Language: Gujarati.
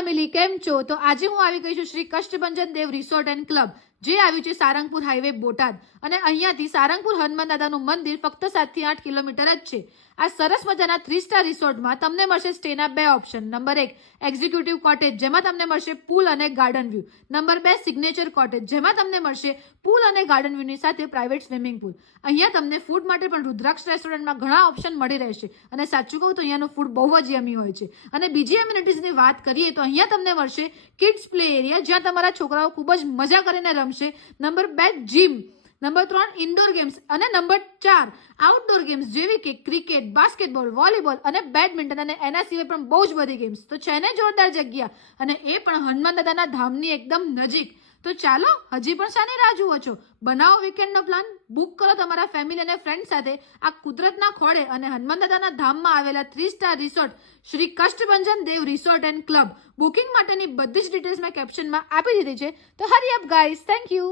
ફેમિલી, કેમ છો? તો આજે હું આવી ગઈ છું Shri Kashtabhanjan Dev resort and club, જે આવ્યું છે સારંગપુર હાઈવે બોટાદ. અને અહીંયાથી સારંગપુર હનુમાન દાદાનું મંદિર ફક્ત 7 થી 8 કિલોમીટર જ છે. આ સરસ મજાના 3 સ્ટાર રિસોર્ટમાં તમને મળશે સ્ટેના 2 ઓપ્શન. નંબર 1 એક્ઝિક્યુટિવ કોટેજ, જેમાં તમને મળશે પૂલ અને garden view. Number 2 signature cottage, જેમાં તમને મળશે પૂલ અને ગાર્ડન વ્યૂની સાથે પ્રાઇવેટ સ્વિમિંગ પૂલ. અહીંયા તમને ફૂડ માટે પણ રુદ્રાક્ષ રેસ્ટોરન્ટમાં ઘણા ઓપ્શન મળી રહેશે. અને સાચું કહું તો અહીંયાનું ફૂડ બહુ જ યમી હોય છે. અને બીજી એમ્યુનિટીઝની વાત કરીએ તો અહીંયા તમને મળશે કિડ્સ પ્લે એરિયા, જ્યાં તમારા છોકરાઓ ખૂબ જ મજા કરીને રમશે. Number 2 gym. Number 3 indoor games. અને નંબર 4 આઉટડોર ગેમ્સ, જેવી કે ક્રિકેટ, બાસ્કેટબોલ, વોલીબોલ અને બેડમિન્ટન. અને એના સિવાય પણ બહુ જ બધી ગેમ્સ. તો છે ને જોરદાર જગ્યા, અને એ પણ હનુમાન દાદાના ધામની એકદમ નજીક. તો ચાલો, હજી પણ શાની રાહ જુઓ છો? બનાવો વીકેન્ડનો પ્લાન, બુક કરો તમારા ફેમિલી અને ફ્રેન્ડ સાથે આ કુદરતના ખોળે અને હનુમાન દાદાના ધામમાં આવેલા 3 star resort Shri Kashtabhanjan Dev resort and club. Booking માટેની બધી જ ડિટેલ્સ મેં કેપ્શનમાં આપી દીધી છે. તો હરી અપ ગાઈઝ, થેન્ક યુ.